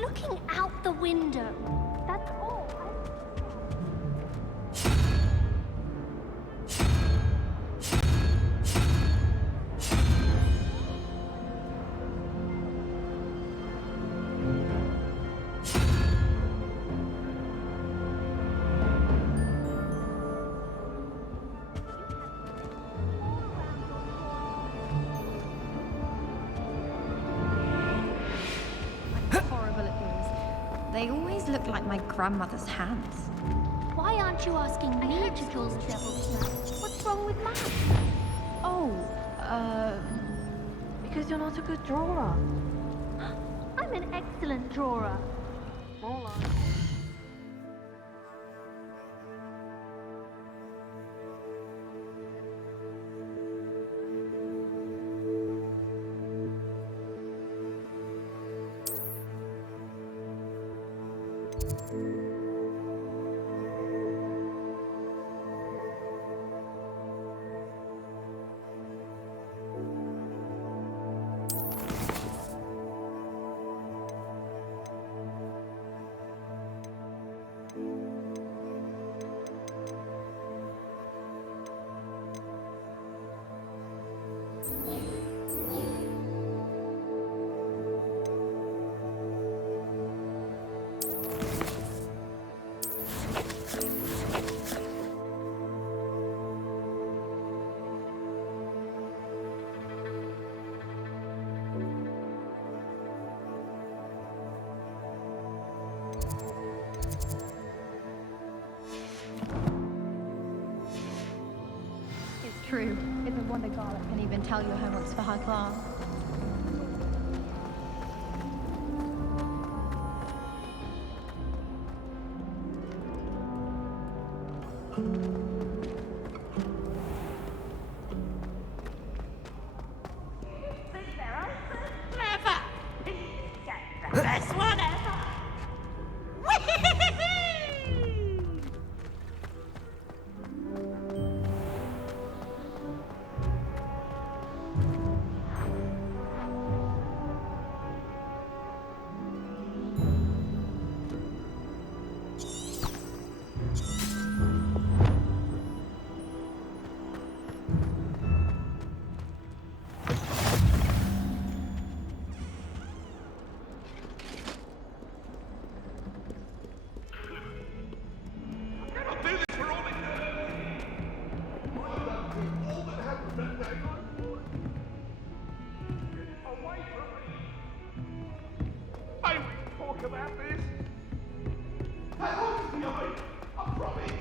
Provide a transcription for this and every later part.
looking out the window. That's all. They always look like my grandmother's hands. Why aren't you asking me to draw the devil's map? What's wrong with mine? Oh, because you're not a good drawer. I'm an excellent drawer. More like. True. It's a wonder Garlic can even tell your homeworks for high class. Best one ever! About this? I hope to be on, I promise.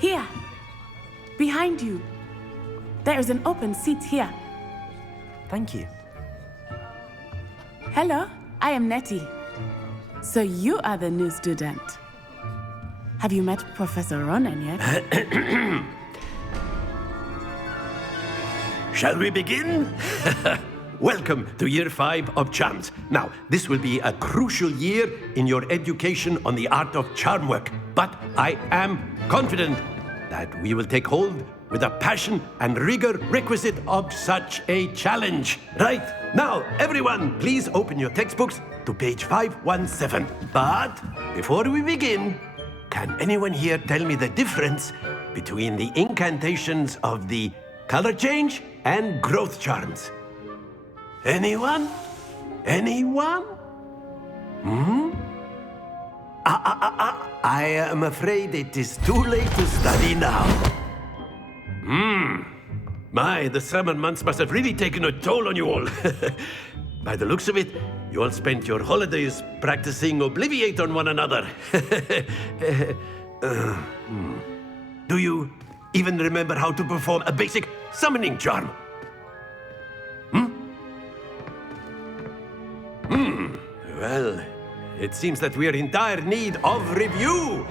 Here, behind you. There is an open seat here. Thank you. Hello, I am Nettie. So you are the new student. Have you met Professor Ronan yet? Shall we begin? Welcome to Year 5 of Charms. Now, this will be a crucial year in your education on the art of charm work, but I am confident that we will take hold with the passion and rigor requisite of such a challenge. Right, now, everyone, please open your textbooks to page 517. But before we begin, can anyone here tell me the difference between the incantations of the color change and growth charms? Anyone? Anyone? I am afraid it is too late to study now. My, the summer months must have really taken a toll on you all. By the looks of it, you all spent your holidays practicing Obliviate on one another. Do you even remember how to perform a basic summoning charm? Well, it seems that we are in dire need of review.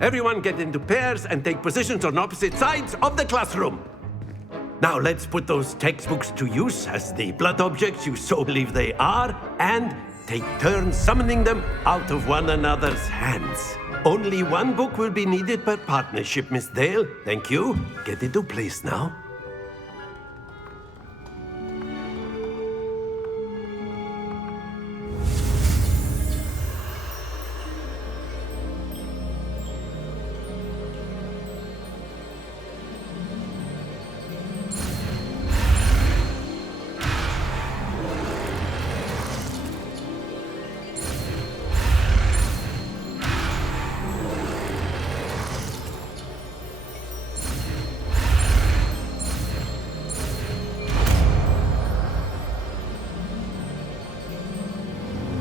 Everyone get into pairs and take positions on opposite sides of the classroom. Now let's put those textbooks to use as the blood objects you so believe they are, and take turns summoning them out of one another's hands. Only one book will be needed per partnership, Miss Dale. Thank you. Get into place now.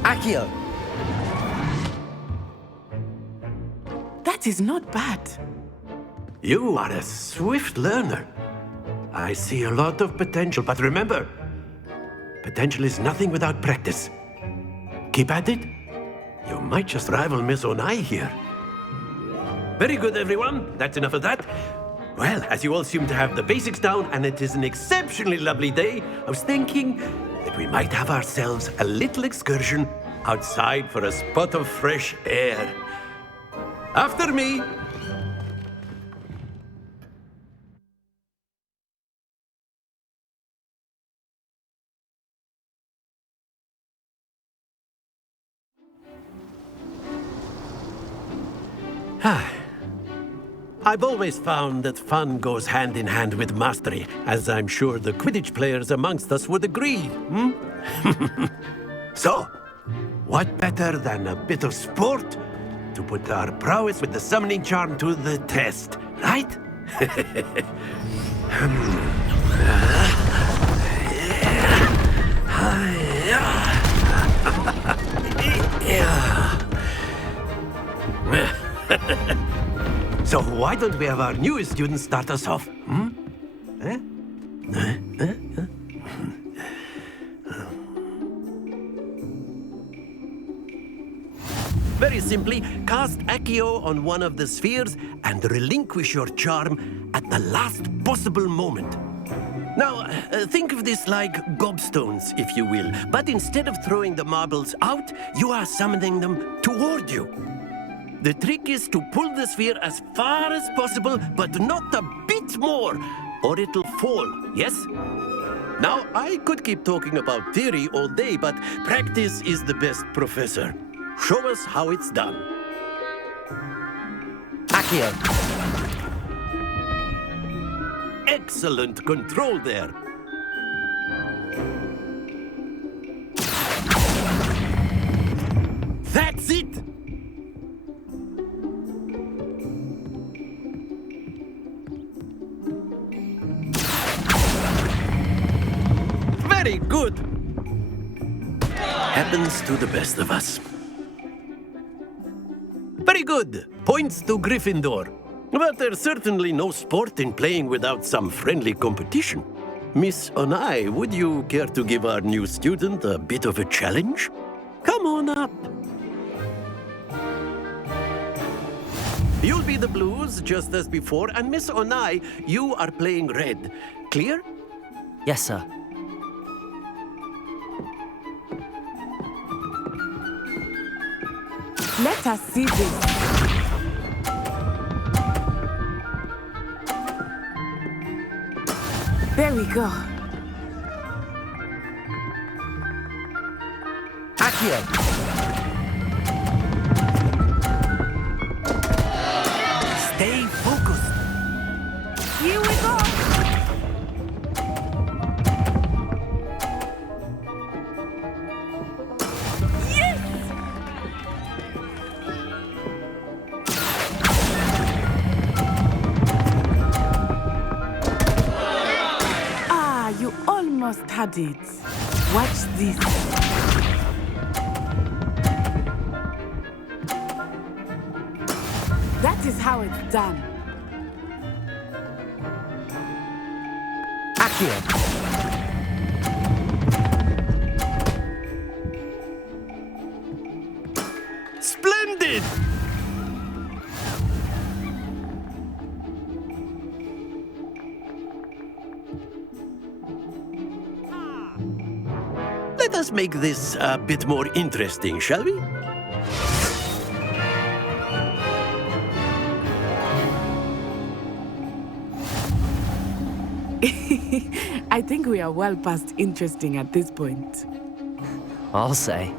Accio! That is not bad. You are a swift learner. I see a lot of potential, but remember, potential is nothing without practice. Keep at it. You might just rival Miss Onai here. Very good, everyone. That's enough of that. Well, as you all seem to have the basics down, and it is an exceptionally lovely day, I was thinking that we might have ourselves a little excursion outside for a spot of fresh air. After me. I've always found that fun goes hand in hand with mastery, as I'm sure the Quidditch players amongst us would agree. So, what better than a bit of sport to put our prowess with the summoning charm to the test, right? So why don't we have our newest student start us off? Very simply, cast Accio on one of the spheres and relinquish your charm at the last possible moment. Now, think of this like gobstones, if you will, but instead of throwing the marbles out, you are summoning them toward you. The trick is to pull the sphere as far as possible, but not a bit more, or it'll fall, yes? Now, I could keep talking about theory all day, but practice is the best professor. Show us how it's done. Accio! Excellent control there. That's it! Very good. Happens to the best of us. Very good. Points to Gryffindor. But there's certainly no sport in playing without some friendly competition. Miss Onai, would you care to give our new student a bit of a challenge? Come on up. You'll be the blues, just as before, and Miss Onai, you are playing red. Clear? Yes, sir. Let us see this. There we go. Accio! Stay focused. Here we go. Almost had it. Watch this. That is how it's done. Accio! Splendid! Let us make this a bit more interesting, shall we? I think we are well past interesting at this point. I'll say.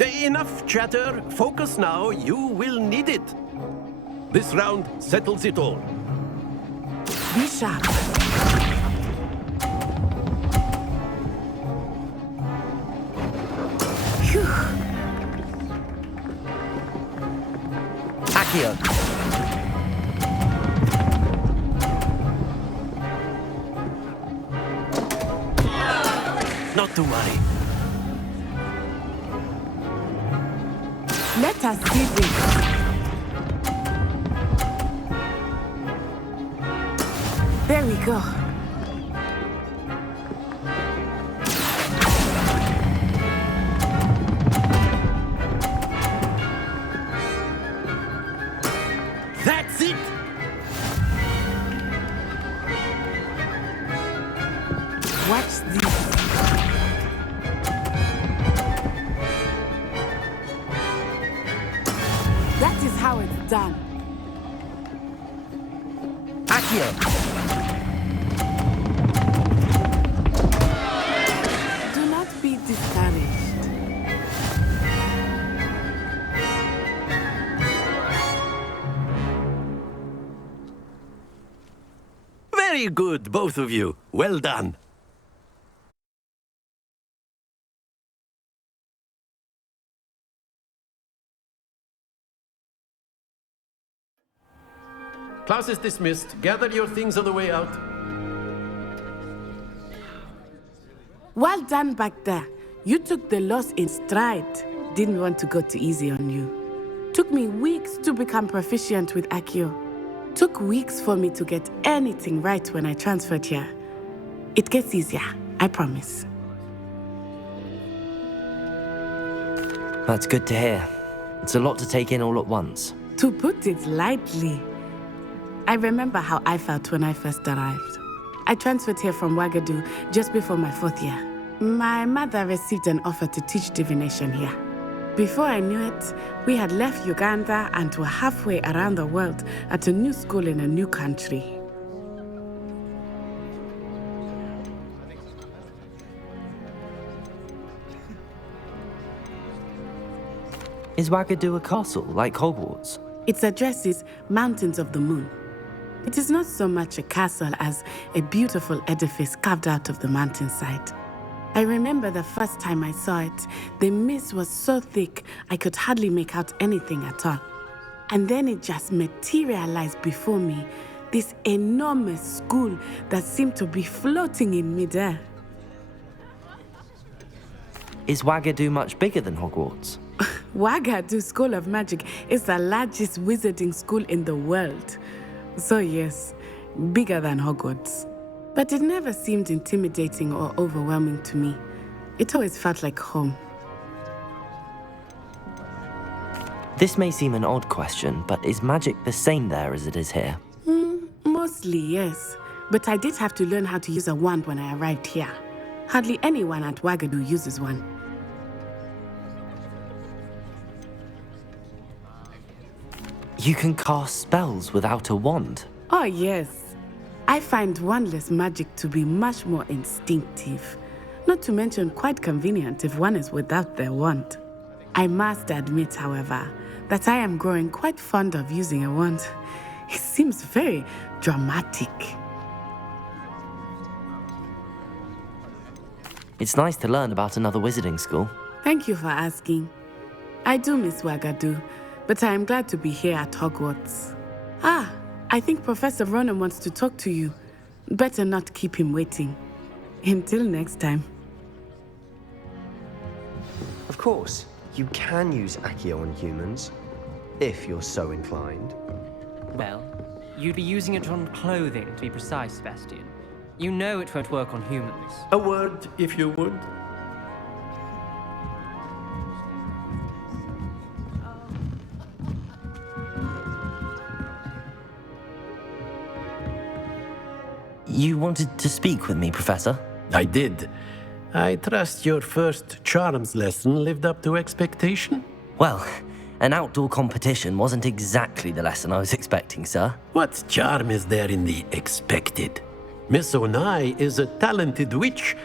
Enough chatter. Focus now. You will need it. This round settles it all. Be sharp. Phew. Accio. Not to worry. Let us see this. There we go. That's it. Watch this. That is how it's done. Accio. Do not be discouraged. Very good, both of you. Well done. Class is dismissed. Gather your things on the way out. Well done back there. You took the loss in stride. Didn't want to go too easy on you. Took me weeks to become proficient with Accio. Took weeks for me to get anything right when I transferred here. It gets easier, I promise. That's good to hear. It's a lot to take in all at once. To put it lightly, I remember how I felt when I first arrived. I transferred here from Ouagadougou just before my 4th year. My mother received an offer to teach divination here. Before I knew it, we had left Uganda and were halfway around the world at a new school in a new country. Is Ouagadougou a castle, like Hogwarts? Its address is Mountains of the Moon. It is not so much a castle as a beautiful edifice carved out of the mountainside. I remember the first time I saw it, the mist was so thick I could hardly make out anything at all. And then it just materialized before me, this enormous school that seemed to be floating in midair. Is Ouagadougou much bigger than Hogwarts? Ouagadougou School of Magic is the largest wizarding school in the world. So yes, bigger than Hogwarts. But it never seemed intimidating or overwhelming to me. It always felt like home. This may seem an odd question, but is magic the same there as it is here? Mostly, yes. But I did have to learn how to use a wand when I arrived here. Hardly anyone at Ouagadougou uses one. You can cast spells without a wand. Oh, yes. I find wandless magic to be much more instinctive. Not to mention quite convenient if one is without their wand. I must admit, however, that I am growing quite fond of using a wand. It seems very dramatic. It's nice to learn about another wizarding school. Thank you for asking. I do miss Ouagadougou, but I am glad to be here at Hogwarts. Ah, I think Professor Ronan wants to talk to you. Better not keep him waiting. Until next time. Of course, you can use Accio on humans, if you're so inclined. Well, you'd be using it on clothing, to be precise, Sebastian. You know it won't work on humans. A word, if you would. You wanted to speak with me, Professor? I did. I trust your first charms lesson lived up to expectation? Well, an outdoor competition wasn't exactly the lesson I was expecting, sir. What charm is there in the expected? Miss Onai is a talented witch.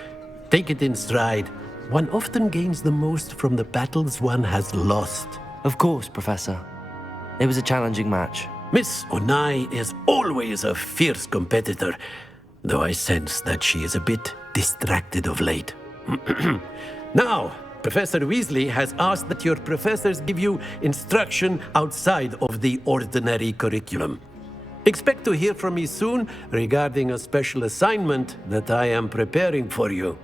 Take it in stride. One often gains the most from the battles one has lost. Of course, Professor. It was a challenging match. Miss Onai is always a fierce competitor, though I sense that she is a bit distracted of late. Now, Professor Weasley has asked that your professors give you instruction outside of the ordinary curriculum. Expect to hear from me soon regarding a special assignment that I am preparing for you.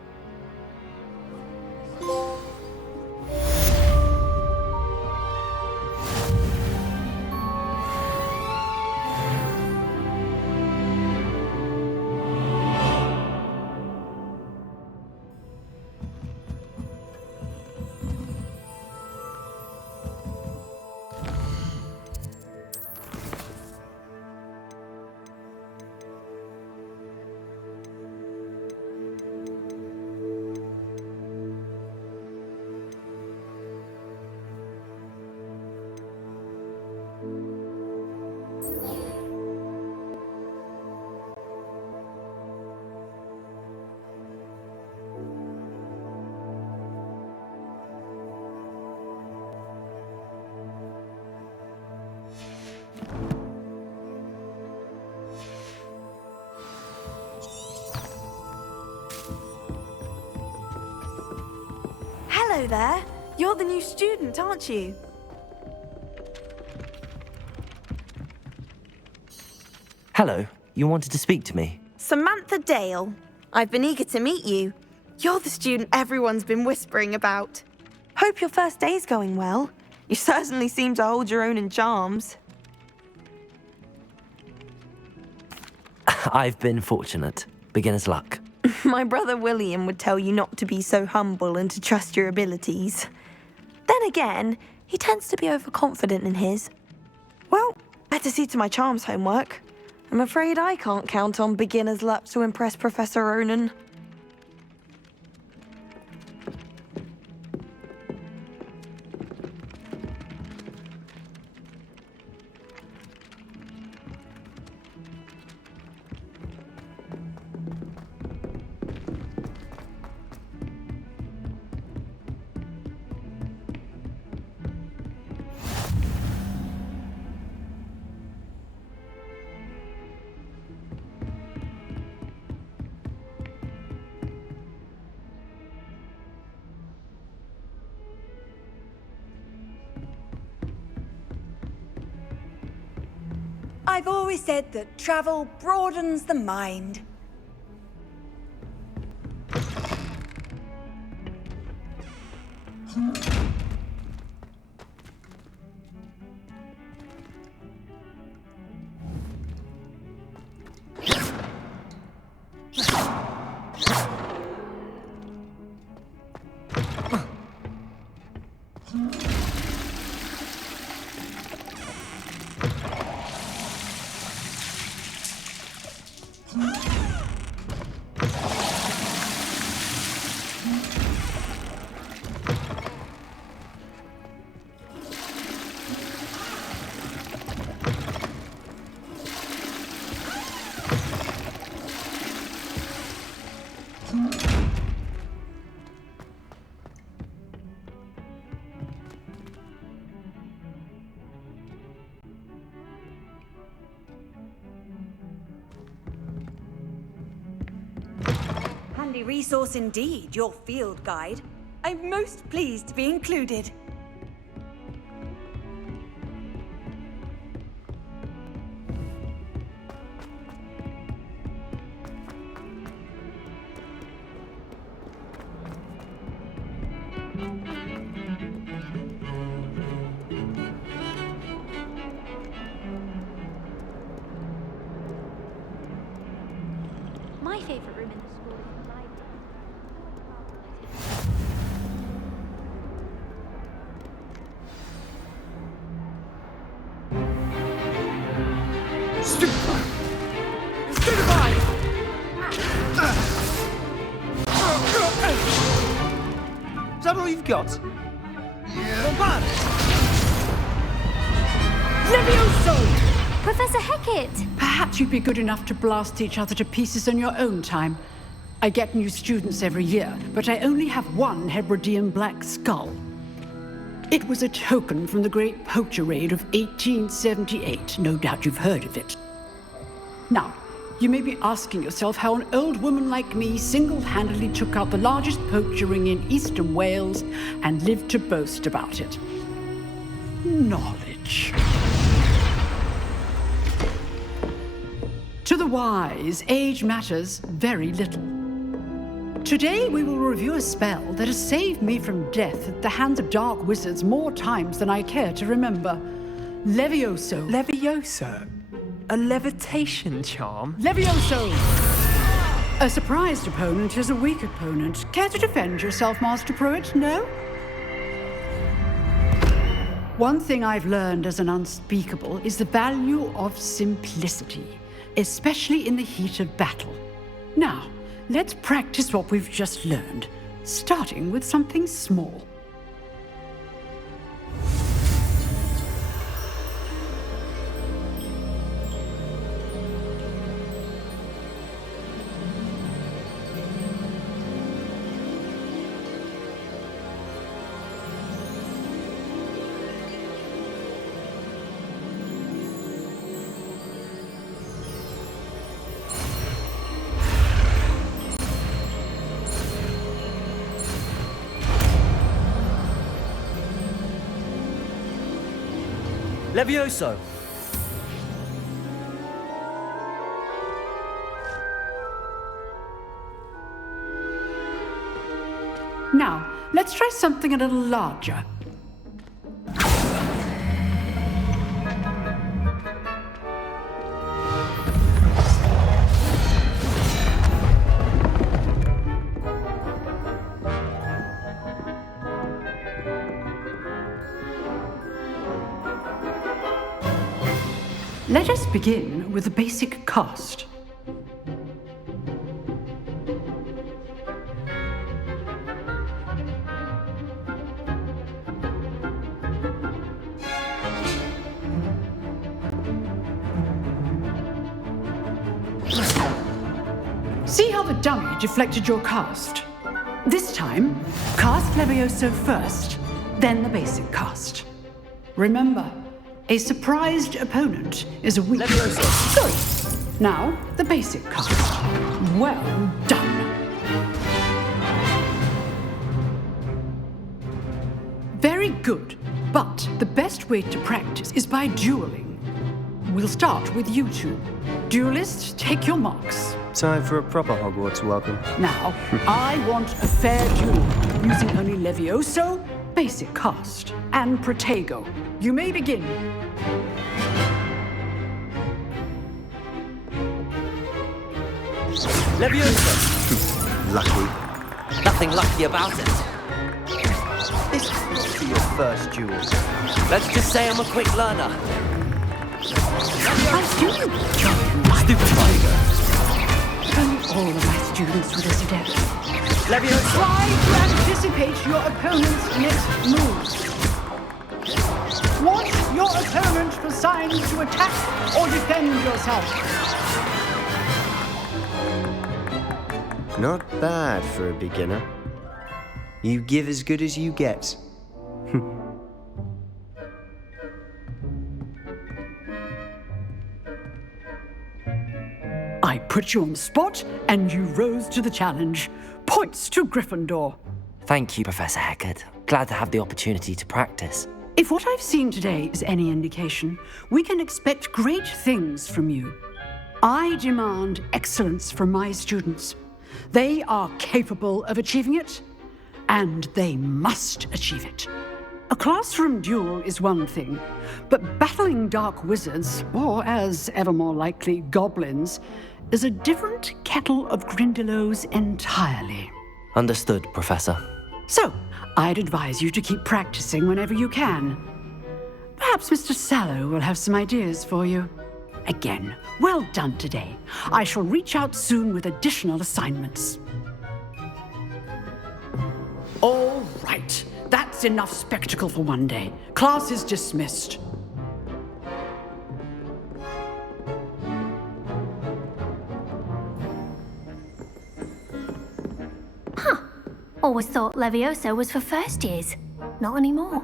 Hello there. You're the new student, aren't you? Hello, you wanted to speak to me? Samantha Dale. I've been eager to meet you. You're the student everyone's been whispering about. Hope your first day's going well. You certainly seem to hold your own in charms. I've been fortunate. Beginner's luck. My brother William would tell you not to be so humble and to trust your abilities. Then again, he tends to be overconfident in his. Well, better see to my charms homework. I'm afraid I can't count on beginner's luck to impress Professor Ronan. I've always said that travel broadens the mind. Handy resource indeed, your field guide. I'm most pleased to be included. My favorite room in the school is the library. Stupefy! that all you've got? Yeah. Levioso! Professor Hackett! Perhaps you'd be good enough to blast each other to pieces in your own time. I get new students every year, but I only have one Hebridean black skull. It was a token from the Great Poacher Raid of 1878. No doubt you've heard of it. Now, you may be asking yourself how an old woman like me single-handedly took out the largest poacher ring in eastern Wales and lived to boast about it. Knowledge. To the wise, age matters very little. Today we will review a spell that has saved me from death at the hands of dark wizards more times than I care to remember. Levioso. Levioso? A levitation charm? Levioso! A surprised opponent is a weak opponent. Care to defend yourself, Master Pruitt? No? One thing I've learned as an unspeakable is the value of simplicity, especially in the heat of battle. Now, let's practice what we've just learned, starting with something small. Levioso! Now, let's try something a little larger. Let us begin with the basic cast. See how the dummy deflected your cast? This time, cast Levioso first, then the basic cast. Remember, a surprised opponent is a weak... Levioso! Good. Now, the basic cast. Well done. Very good, but the best way to practice is by dueling. We'll start with you two. Duelists, take your marks. Time for a proper Hogwarts welcome. Now, I want a fair duel, using only Levioso, basic cast, and Protego. You may begin. Levioso! Lucky. Nothing lucky about it. This must be your first duel. Let's just say I'm a quick learner. My student! Stupid tiger. Only all of my students would as adept. Levioso! Try to anticipate your opponent's next move. Watch your opponent for signs to attack or defend yourself. Not bad for a beginner. You give as good as you get. I put you on the spot, and you rose to the challenge. Points to Gryffindor. Thank you, Professor Hackett. Glad to have the opportunity to practice. If what I've seen today is any indication, we can expect great things from you. I demand excellence from my students. They are capable of achieving it, and they must achieve it. A classroom duel is one thing, but battling dark wizards, or as ever more likely, goblins, is a different kettle of Grindylows entirely. Understood, Professor. So, I'd advise you to keep practicing whenever you can. Perhaps Mr. Sallow will have some ideas for you. Again, well done today. I shall reach out soon with additional assignments. All right. right. That's enough spectacle for one day. Class is dismissed. Always thought Levioso was for first years. Not anymore.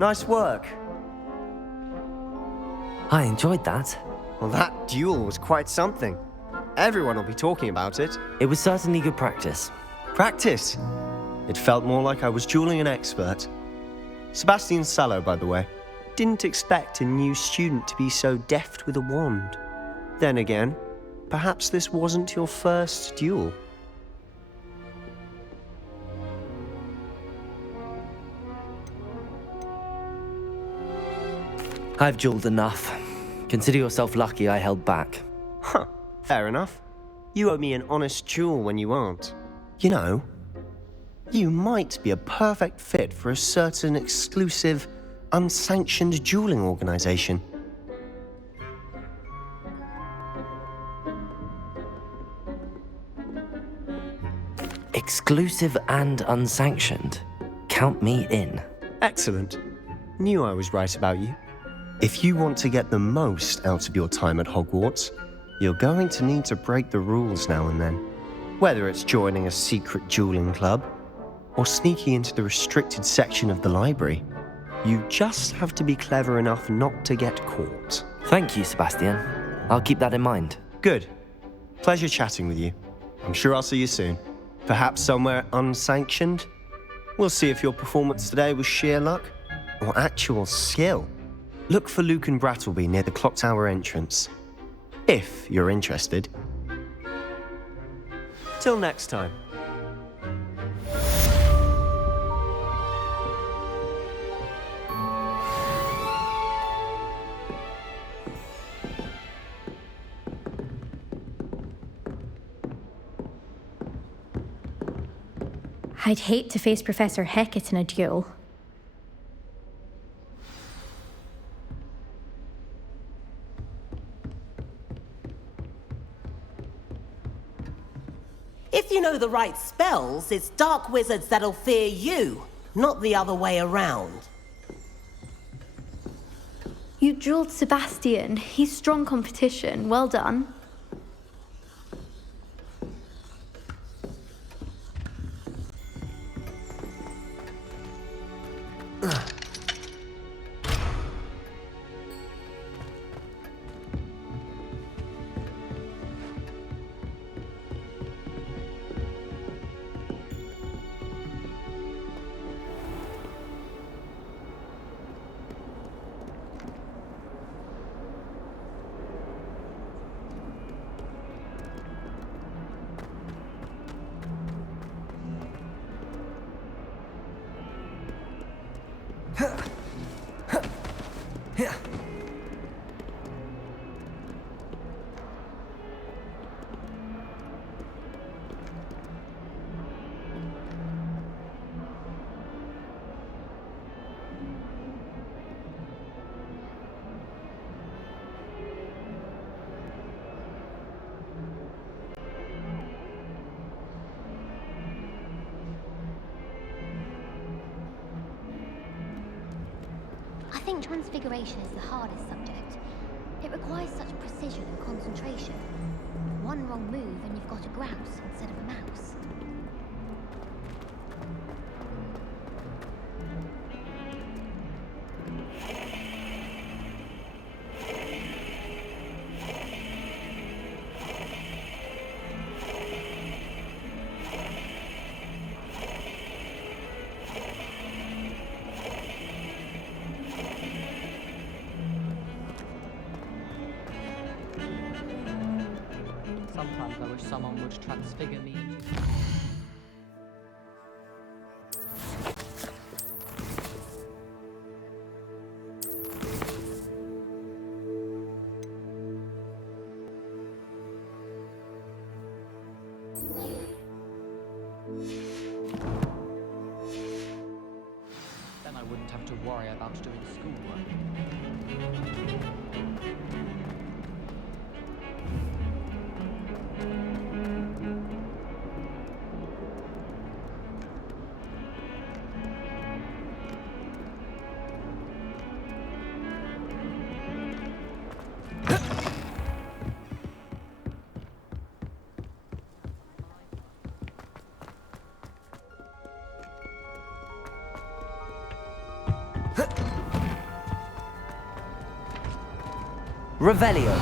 Nice work. I enjoyed that. Well, that duel was quite something. Everyone will be talking about it. It was certainly good practice. Practice? It felt more like I was dueling an expert. Sebastian Sallow, by the way. Didn't expect a new student to be so deft with a wand. Then again, perhaps this wasn't your first duel. I've dueled enough. Consider yourself lucky I held back. Huh, fair enough. You owe me an honest duel when you aren't. You know, you might be a perfect fit for a certain exclusive, unsanctioned dueling organization. Exclusive and unsanctioned. Count me in. Excellent. Knew I was right about you. If you want to get the most out of your time at Hogwarts, you're going to need to break the rules now and then. Whether it's joining a secret dueling club, or sneaking into the restricted section of the library, you just have to be clever enough not to get caught. Thank you, Sebastian. I'll keep that in mind. Good. Pleasure chatting with you. I'm sure I'll see you soon. Perhaps somewhere unsanctioned? We'll see if your performance today was sheer luck or actual skill. Look for Luke and Brattleby near the clock tower entrance, if you're interested. Till next time. I'd hate to face Professor Hecat in a duel. If you know the right spells, it's dark wizards that'll fear you, not the other way around. You dueled Sebastian. He's strong competition. Well done. I think transfiguration is the hardest subject. It requires such precision and concentration. One wrong move and you've got a grouse instead of a mouse. Sometimes I wish someone would transfigure me into... Then I wouldn't have to worry about doing schoolwork. Revelio.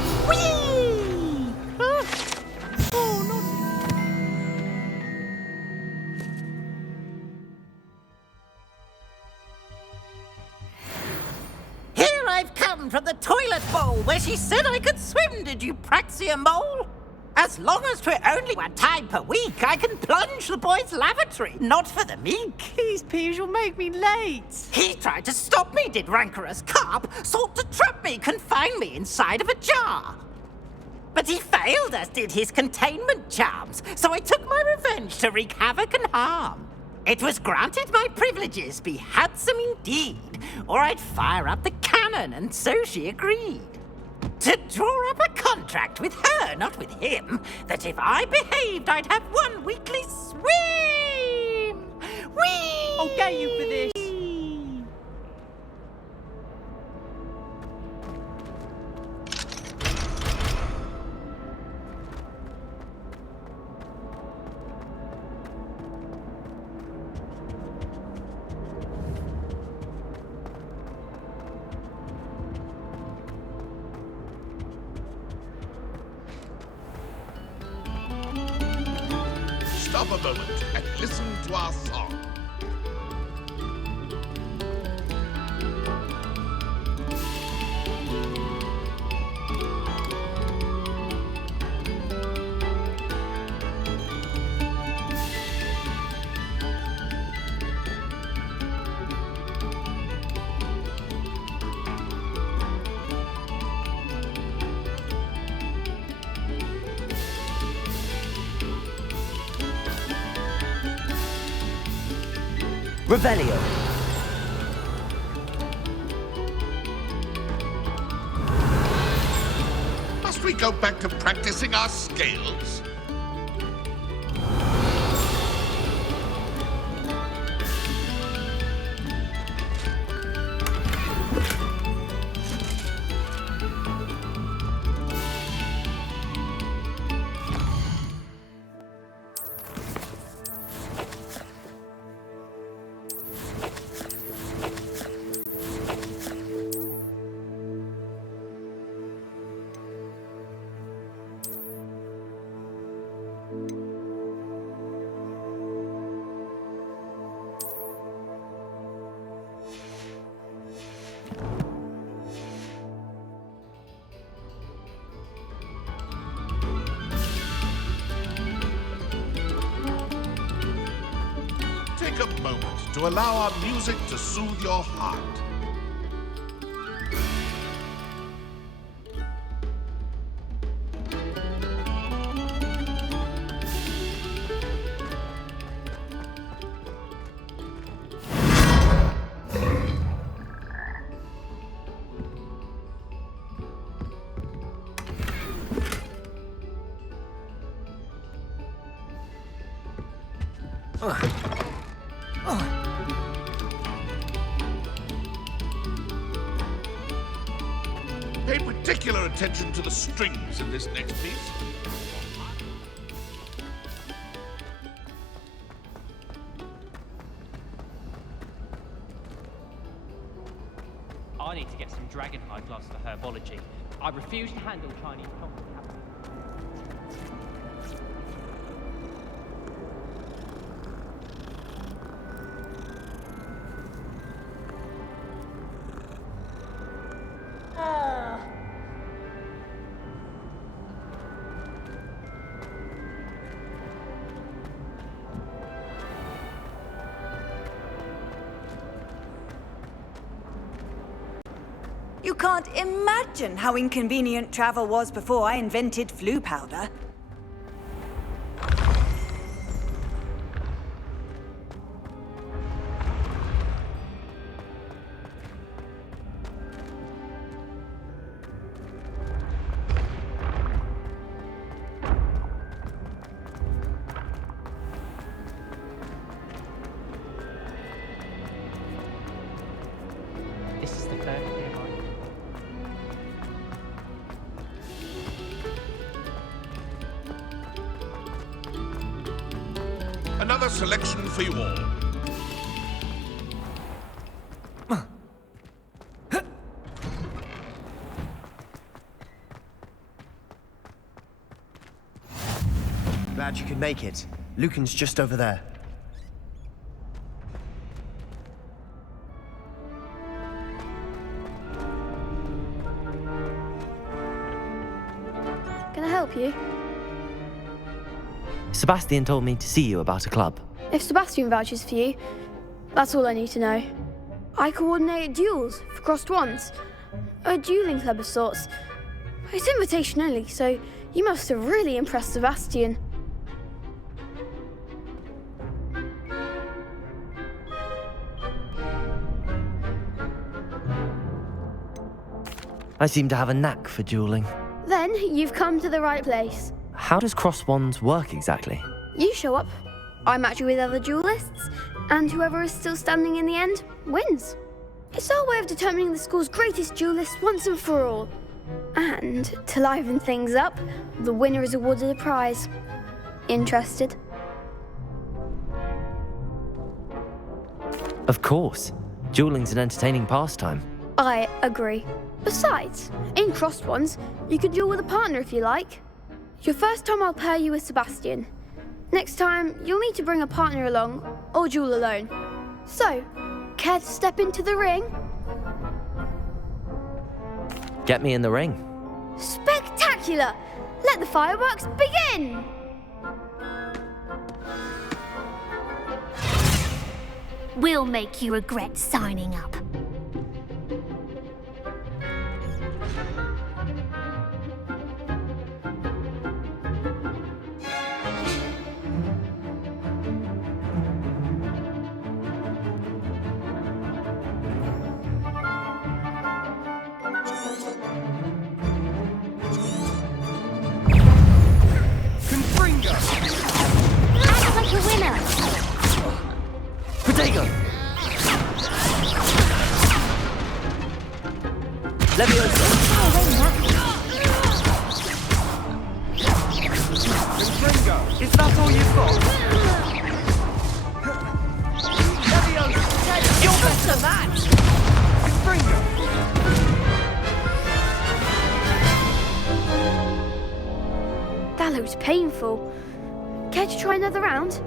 Here I've come from the toilet bowl where she said I could swim, did you Praxia mole? As long as 'twere only one time per week, I can plunge the boy's lavatory, not for the meek. These peas will make me late. He tried to stop me, did rancorous carp, sought to trap me, confine me inside of a jar. But he failed, as did his containment charms, so I took my revenge to wreak havoc and harm. It was granted my privileges be handsome indeed, or I'd fire up the cannon, and so she agreed. To draw up a contract with her, not with him, that if I behaved, I'd have one weekly swim! Whee! I'll get you for this. Stop a moment and listen to our song. Revelio. Must we go back to practicing our scales? Take a moment to allow our music to soothe your heart. Pay particular attention to the strings in this next piece. I need to get some dragonhide gloves for herbology. I refuse to handle Chinese culture. You can't imagine how inconvenient travel was before I invented flu powder. This is the third nearby. Another selection for you all. glad you could make it. Lucan's just over there. Can I help you? Sebastian told me to see you about a club. If Sebastian vouches for you, that's all I need to know. I coordinate duels for crossed wands. A dueling club of sorts. It's invitation only, so you must have really impressed Sebastian. I seem to have a knack for dueling. Then you've come to the right place. How does cross wands work exactly? You show up, I match you with other duelists, and whoever is still standing in the end wins. It's our way of determining the school's greatest duelist once and for all. And to liven things up, the winner is awarded a prize. Interested? Of course. Dueling's an entertaining pastime. I agree. Besides, in crossed ones, you can duel with a partner if you like. Your first time I'll pair you with Sebastian. Next time, you'll need to bring a partner along, or duel alone. So, care to step into the ring? Get me in the ring. Spectacular! Let the fireworks begin! We'll make you regret signing up. Act like a winner! Protego! Leviosa! Confringo! Is that all you've got? Leviosa! You're better than that! Confringo! That looks painful. Care to try another round?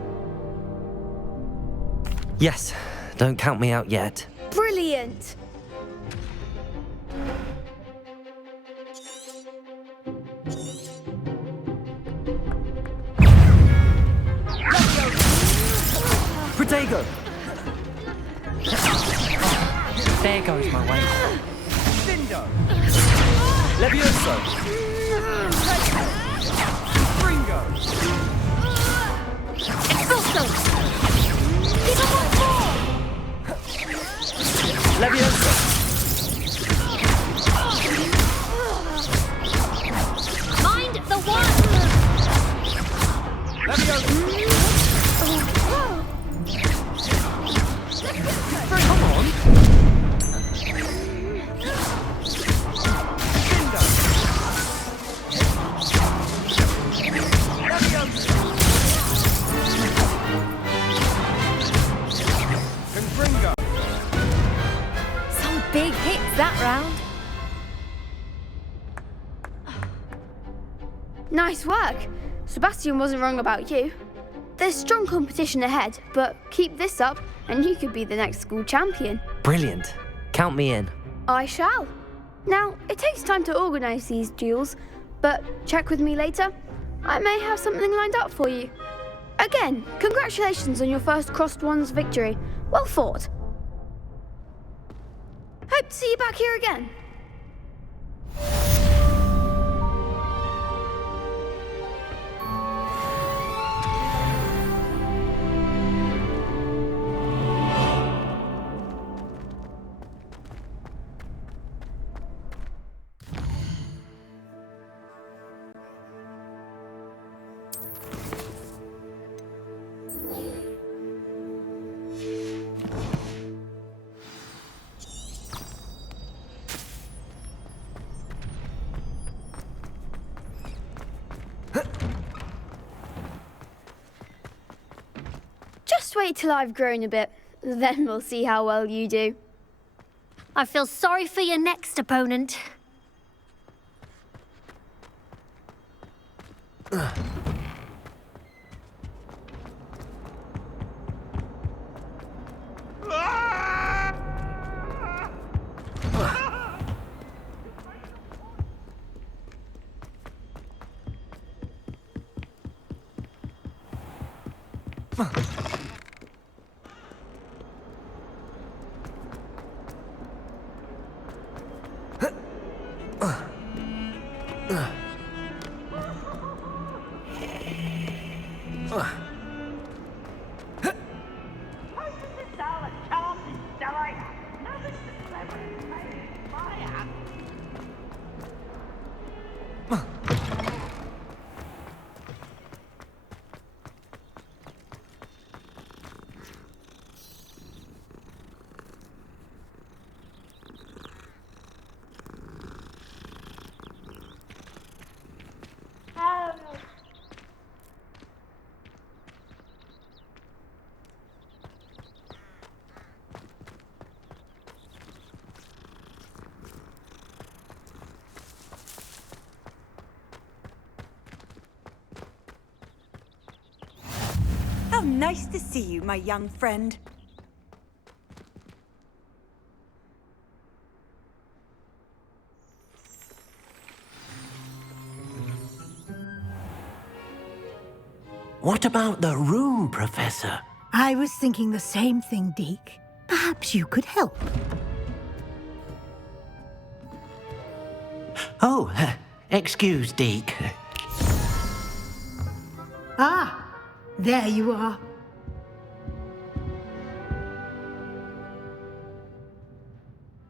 Yes, don't count me out yet. Brilliant! Protego! There goes my way. Cindo! Levioso! Confringo! Expulso! Give him one more! Levioso! Mind the one! Leviosa! Come on! Cindo! Leviosa! Confringo! Some big hits that round. Nice work. Sebastian wasn't wrong about you. There's strong competition ahead, but keep this up and you could be the next school champion. Brilliant. Count me in. I shall. Now, it takes time to organise these duels, but check with me later. I may have something lined up for you. Again, congratulations on your first crossed wands victory. Well fought. Hope to see you back here again. Just wait till I've grown a bit, then we'll see how well you do. I feel sorry for your next opponent. How nice to see you, my young friend. What about the room, Professor? I was thinking the same thing, Deke. Perhaps you could help. Oh, excuse, Deke. Ah, there you are.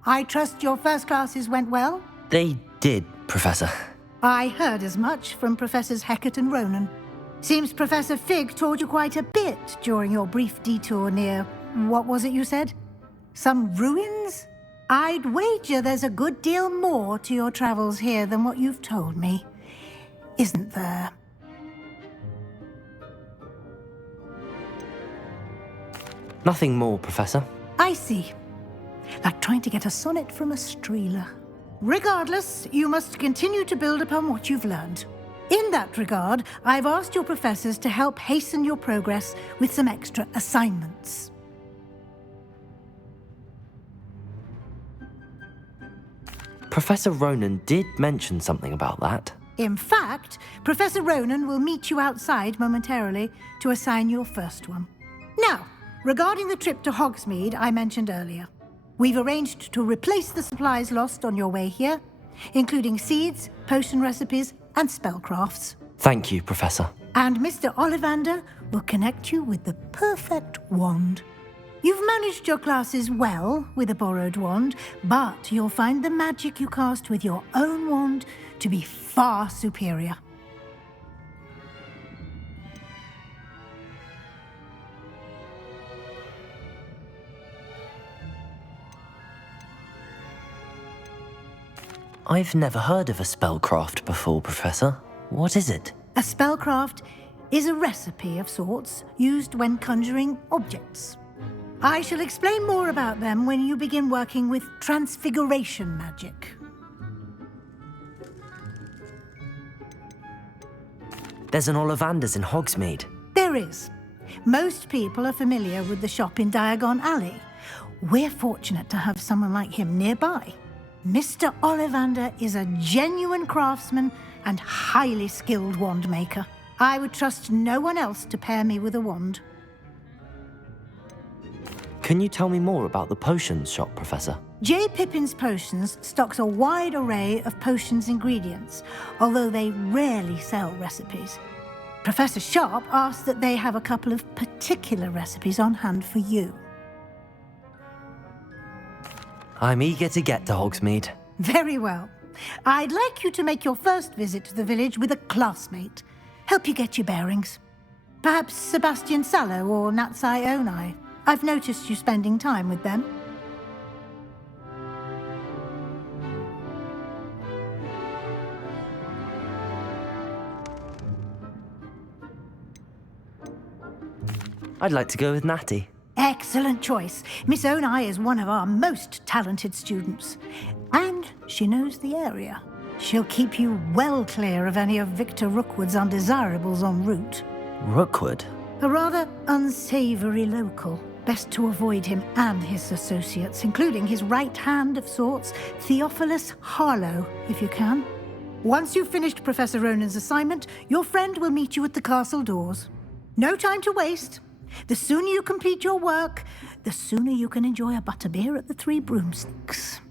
I trust your first classes went well? They did, Professor. I heard as much from Professors Hecat and Ronan. Seems Professor Fig taught you quite a bit during your brief detour near... what was it you said? Some ruins? I'd wager there's a good deal more to your travels here than what you've told me. Isn't there? Nothing more, Professor. I see. Like trying to get a sonnet from a streeler. Regardless, you must continue to build upon what you've learned. In that regard, I've asked your professors to help hasten your progress with some extra assignments. Professor Ronan did mention something about that. In fact, Professor Ronan will meet you outside momentarily to assign your first one. Now, regarding the trip to Hogsmeade I mentioned earlier, we've arranged to replace the supplies lost on your way here, including seeds, potion recipes, and spellcrafts. Thank you, Professor. And Mr. Ollivander will connect you with the perfect wand. You've managed your classes well with a borrowed wand, but you'll find the magic you cast with your own wand to be far superior. I've never heard of a spellcraft before, Professor. What is it? A spellcraft is a recipe of sorts used when conjuring objects. I shall explain more about them when you begin working with transfiguration magic. There's an Ollivander's in Hogsmeade. There is. Most people are familiar with the shop in Diagon Alley. We're fortunate to have someone like him nearby. Mr. Ollivander is a genuine craftsman and highly skilled wand maker. I would trust no one else to pair me with a wand. Can you tell me more about the potions shop, Professor? J. Pippin's Potions stocks a wide array of potions ingredients, although they rarely sell recipes. Professor Sharp asked that they have a couple of particular recipes on hand for you. I'm eager to get to Hogsmeade. Very well. I'd like you to make your first visit to the village with a classmate. Help you get your bearings. Perhaps Sebastian Sallow or Natsai Onai. I've noticed you spending time with them. I'd like to go with Natty. Excellent choice. Miss Onai is one of our most talented students. And she knows the area. She'll keep you well clear of any of Victor Rookwood's undesirables en route. Rookwood? A rather unsavory local. Best to avoid him and his associates, including his right hand of sorts, Theophilus Harlow, if you can. Once you've finished Professor Ronan's assignment, your friend will meet you at the castle doors. No time to waste. The sooner you complete your work, the sooner you can enjoy a butterbeer at the Three Broomsticks.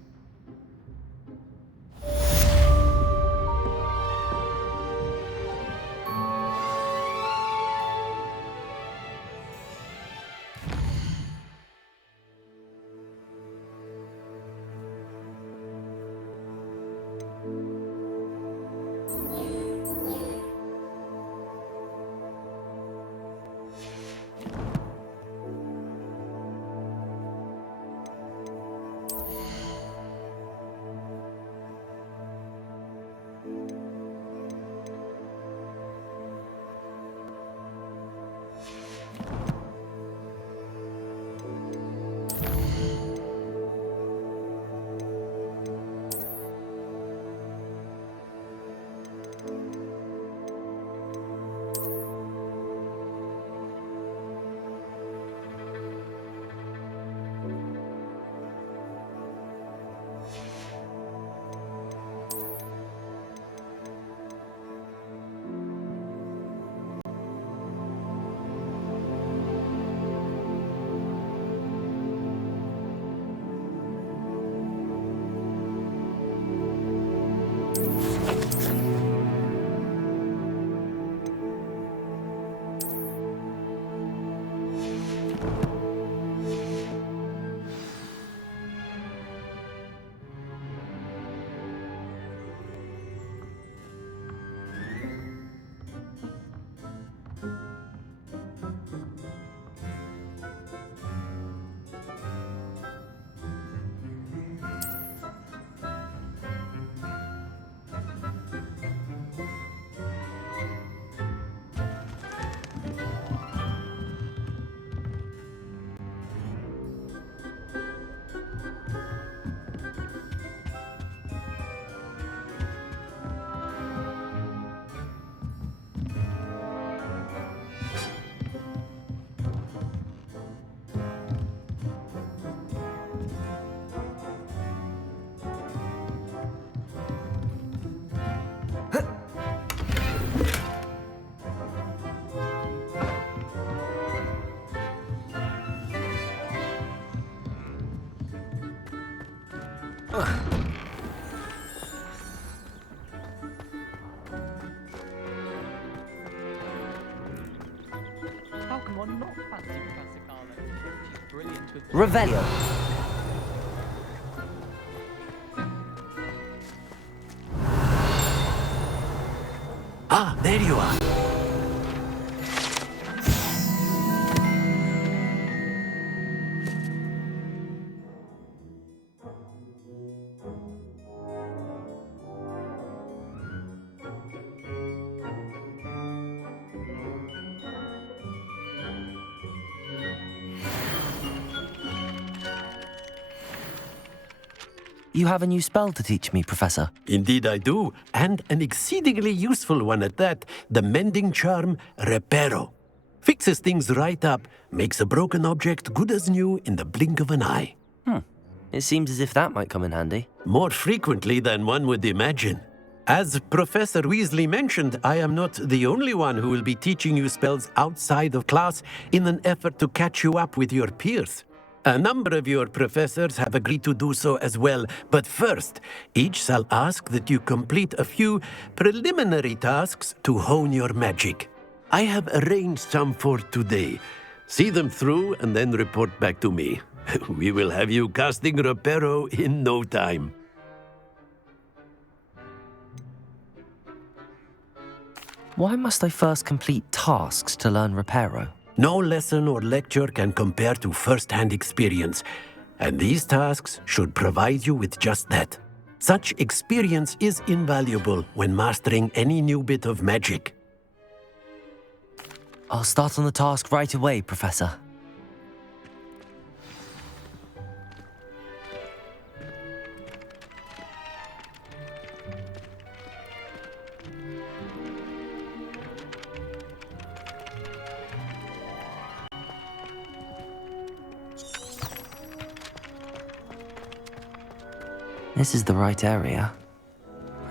How can one not fancy Professor Carlo? She's brilliant with... Revelio. Ah, there you are. You have a new spell to teach me, Professor. Indeed I do, and an exceedingly useful one at that, the mending charm Reparo. Fixes things right up, makes a broken object good as new in the blink of an eye. It seems as if that might come in handy. More frequently than one would imagine. As Professor Weasley mentioned, I am not the only one who will be teaching you spells outside of class in an effort to catch you up with your peers. A number of your professors have agreed to do so as well, but first, each shall ask that you complete a few preliminary tasks to hone your magic. I have arranged some for today. See them through and then report back to me. We will have you casting Reparo in no time. Why must I first complete tasks to learn Reparo? No lesson or lecture can compare to first-hand experience, and these tasks should provide you with just that. Such experience is invaluable when mastering any new bit of magic. I'll start on the task right away, Professor. This is the right area.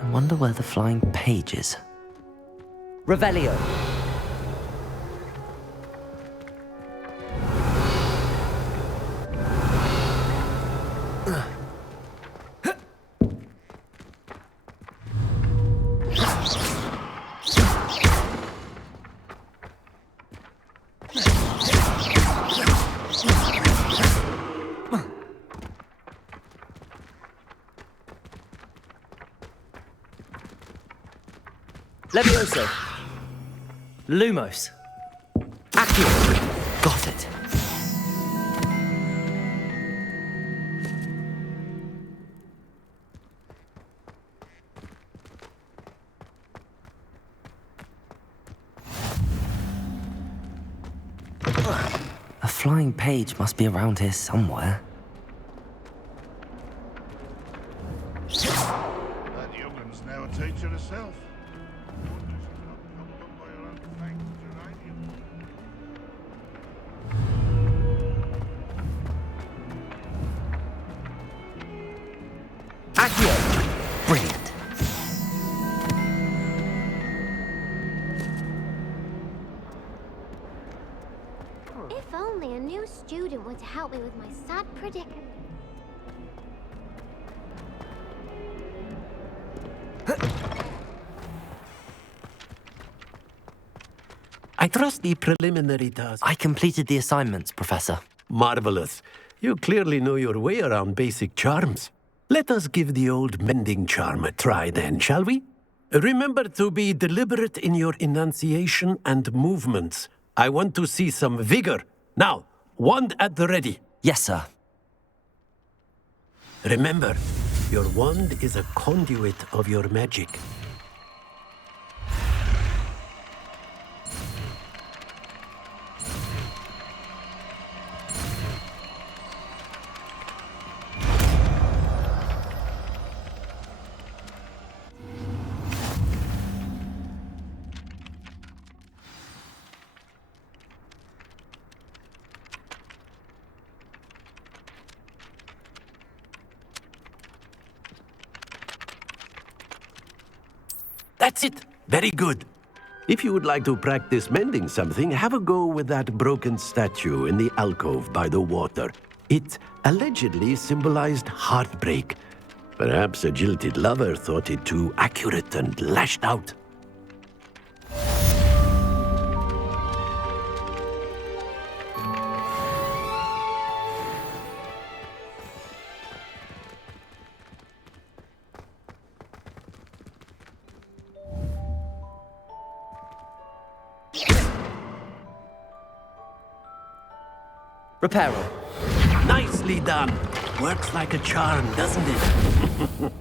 I wonder where the flying page is. Revelio. Levioso. Lumos. Accio. Got it. A flying page must be around here somewhere. That young one's now a teacher herself. Accio. Brilliant. If only a new student were to help me with my sad predicament. I trust the preliminary task. I completed the assignments, Professor. Marvelous. You clearly know your way around basic charms. Let us give the old mending charm a try then, shall we? Remember to be deliberate in your enunciation and movements. I want to see some vigor. Now, wand at the ready. Yes, sir. Remember, your wand is a conduit of your magic. That's it. Very good. If you would like to practice mending something, have a go with that broken statue in the alcove by the water. It allegedly symbolized heartbreak. Perhaps a jilted lover thought it too accurate and lashed out. Reparo. Nicely done. Works like a charm, doesn't it?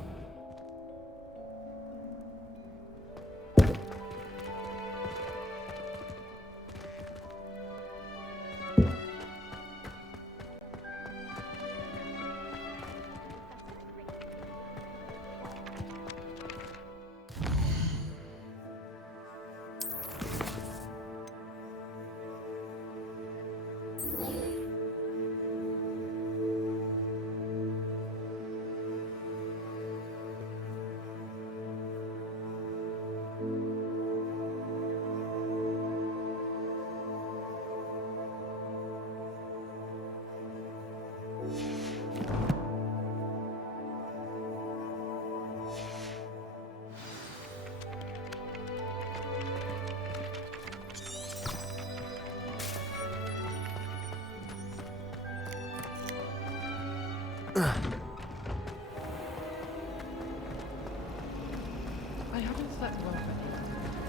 I haven't slept well.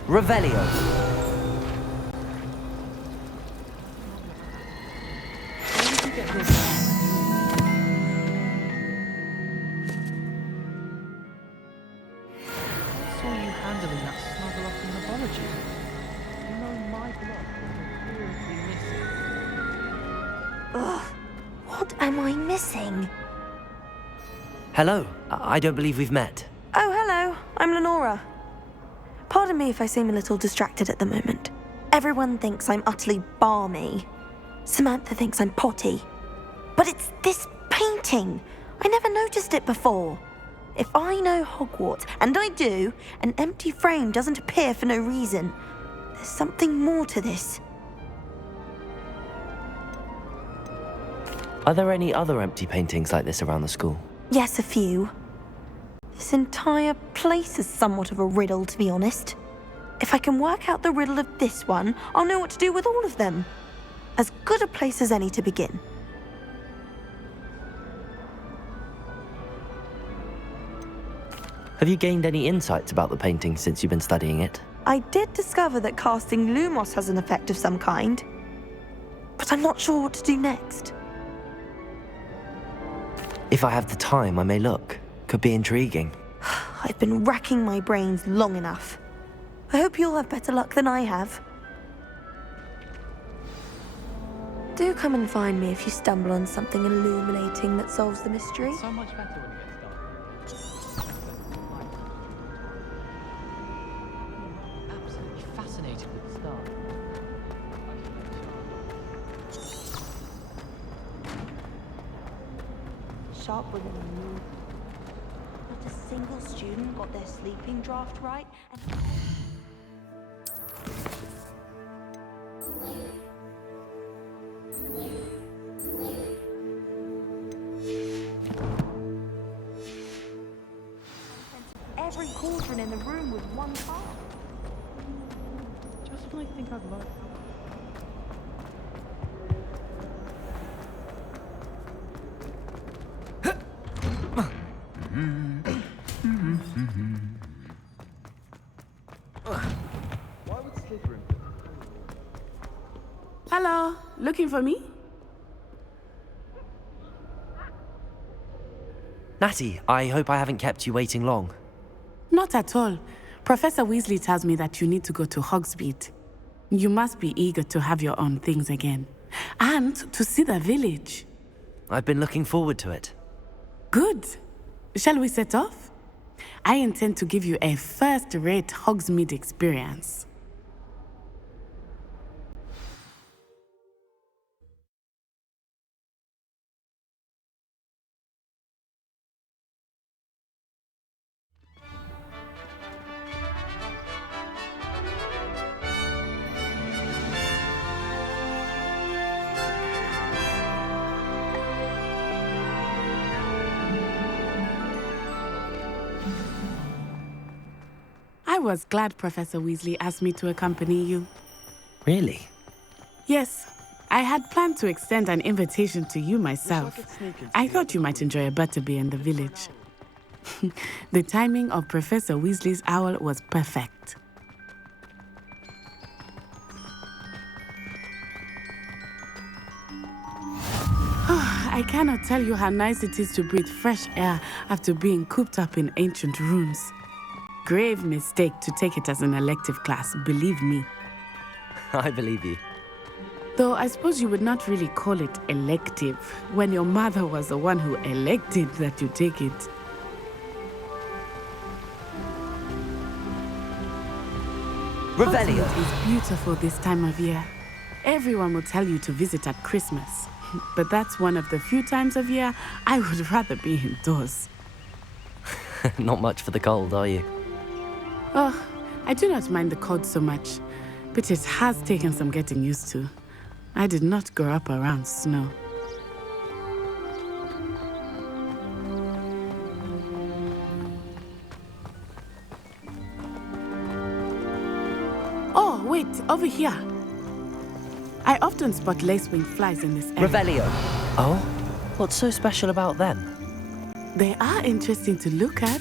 Revelio. Where did you get this? I saw you handling that snuggle up in mythology. You know my blood was empirically missing. Ugh. What am I missing? Hello. I don't believe we've met. Oh, hello. I'm Lenora. Pardon me if I seem a little distracted at the moment. Everyone thinks I'm utterly balmy. Samantha thinks I'm potty. But it's this painting. I never noticed it before. If I know Hogwarts, and I do, an empty frame doesn't appear for no reason. There's something more to this. Are there any other empty paintings like this around the school? Yes, a few. This entire place is somewhat of a riddle, to be honest. If I can work out the riddle of this one, I'll know what to do with all of them. As good a place as any to begin. Have you gained any insights about the painting since you've been studying it? I did discover that casting Lumos has an effect of some kind, but I'm not sure what to do next. If I have the time, I may look. Could be intriguing. I've been racking my brains long enough. I hope you'll have better luck than I have. Do come and find me if you stumble on something illuminating that solves the mystery. So much better when it gets dark. Absolutely fascinated with the stars. Sharp women in mood. Not a single student got their sleeping draft right, and every cauldron in the room with one part. Just when I think I've learned. Hello, looking for me? Natty, I hope I haven't kept you waiting long. Not at all. Professor Weasley tells me that you need to go to Hogsmeade. You must be eager to have your own things again. And to see the village. I've been looking forward to it. Good. Shall we set off? I intend to give you a first-rate Hogsmeade experience. I was glad Professor Weasley asked me to accompany you. Really? Yes, I had planned to extend an invitation to you myself. I thought you might enjoy a butterbeer in the village. The timing of Professor Weasley's owl was perfect. I cannot tell you how nice it is to breathe fresh air after being cooped up in ancient rooms. Grave mistake to take it as an elective class, believe me. I believe you. Though I suppose you would not really call it elective when your mother was the one who elected that you take it. Revelio Hogsmeade is beautiful this time of year. Everyone will tell you to visit at Christmas, but that's one of the few times of year I would rather be indoors. Not much for the cold, are you? Oh, I do not mind the cold so much, but it has taken some getting used to. I did not grow up around snow. Oh, wait, over here. I often spot lacewing flies in this area. Revelio. Oh? What's so special about them? They are interesting to look at,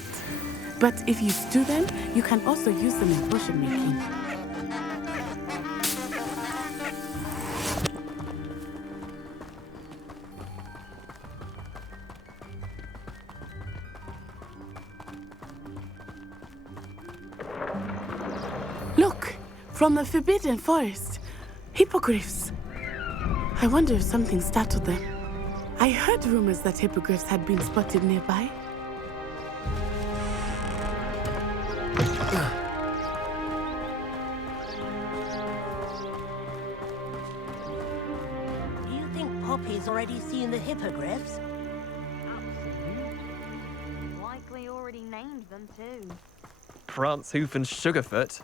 but if you stew them, you can also use them in potion making. Look, from the Forbidden Forest, hippogriffs. I wonder if something startled them. I heard rumors that hippogriffs had been spotted nearby. Do you think Poppy's already seen the hippogriffs? Likely already named them too. Prance, Hoof and Sugarfoot.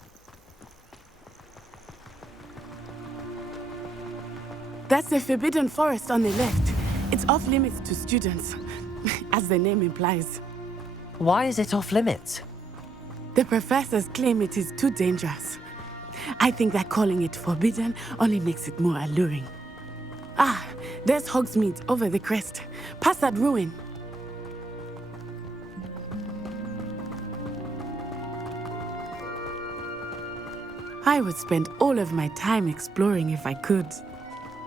That's the Forbidden Forest on the left. It's off limits to students, as the name implies. Why is it off limits? The professors claim it is too dangerous. I think that calling it forbidden only makes it more alluring. Ah, there's Hogsmeade over the crest. Past that ruin. I would spend all of my time exploring if I could.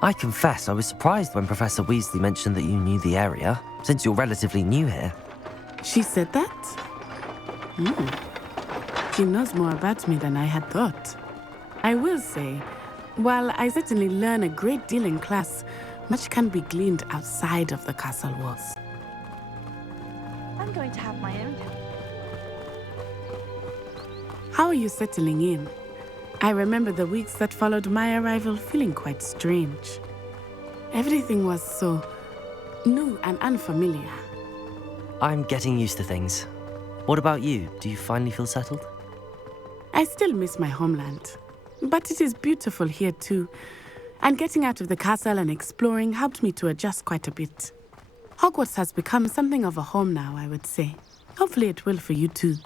I confess I was surprised when Professor Weasley mentioned that you knew the area, since you're relatively new here. She said that? She knows more about me than I had thought. I will say, while I certainly learn a great deal in class, much can be gleaned outside of the castle walls. I'm going to have my own. How are you settling in? I remember the weeks that followed my arrival feeling quite strange. Everything was so new and unfamiliar. I'm getting used to things. What about you? Do you finally feel settled? I still miss my homeland, but it is beautiful here too. And getting out of the castle and exploring helped me to adjust quite a bit. Hogwarts has become something of a home now, I would say. Hopefully it will for you too.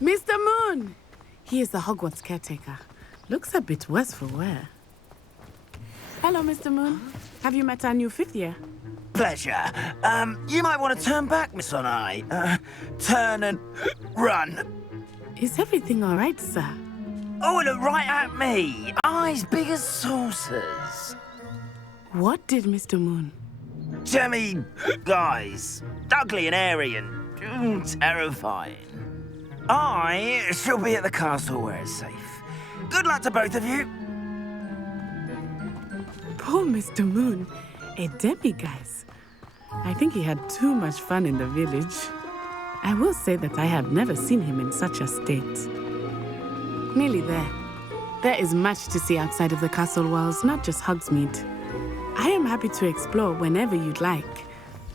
Mr. Moon! He is the Hogwarts caretaker. Looks a bit worse for wear. Hello, Mr. Moon. Have you met our new fifth year? Pleasure. You might want to turn back, Miss Onai. Turn and run. Is everything all right, sir? Oh, look right at me. Eyes big as saucers. What did Mr. Moon? Jemmy, guys. Ugly and airy and terrifying. I shall be at the castle where it's safe. Good luck to both of you. Poor Mr. Moon. A demiguise. I think he had too much fun in the village. I will say that I have never seen him in such a state. Nearly there. There is much to see outside of the castle walls, not just Hogsmeade. I am happy to explore whenever you'd like.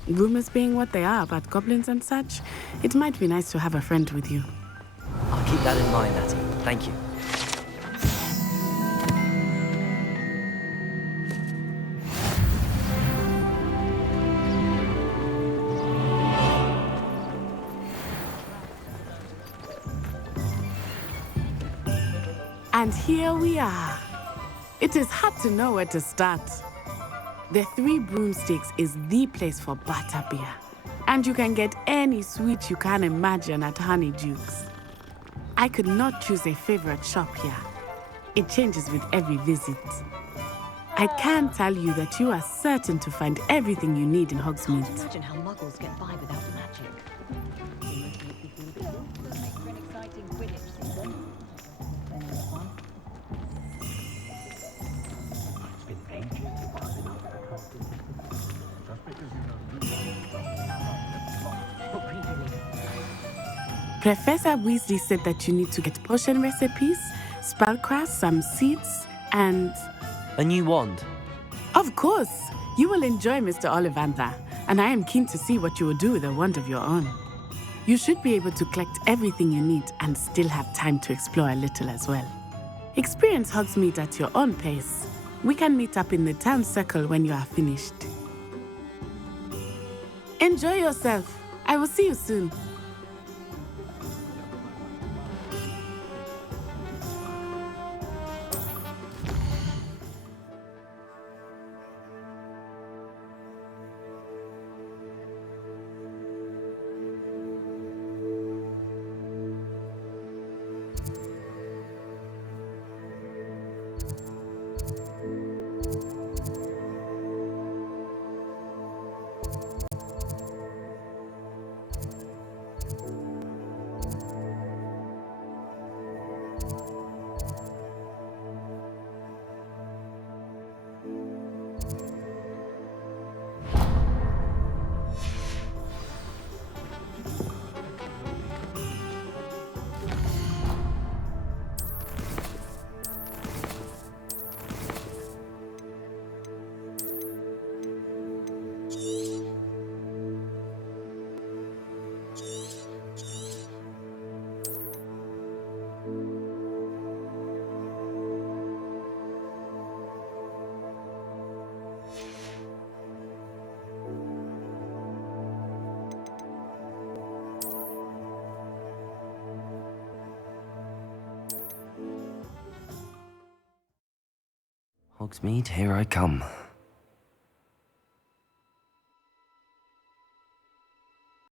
Rumors being what they are about goblins and such, it might be nice to have a friend with you. I'll keep that in mind, Natty. Thank you. And here we are. It is hard to know where to start. The Three Broomsticks is the place for butterbeer. And you can get any sweet you can imagine at Honeydukes. I could not choose a favorite shop here. It changes with every visit. I can tell you that you are certain to find everything you need in Hogsmeade. Imagine how muggles get by without magic. Professor Weasley said that you need to get potion recipes, spellcraft, some seeds, and... A new wand? Of course! You will enjoy Mr. Ollivander, and I am keen to see what you will do with a wand of your own. You should be able to collect everything you need and still have time to explore a little as well. Experience Hogsmeade at your own pace. We can meet up in the town circle when you are finished. Enjoy yourself. I will see you soon. Hogsmeade, here I come.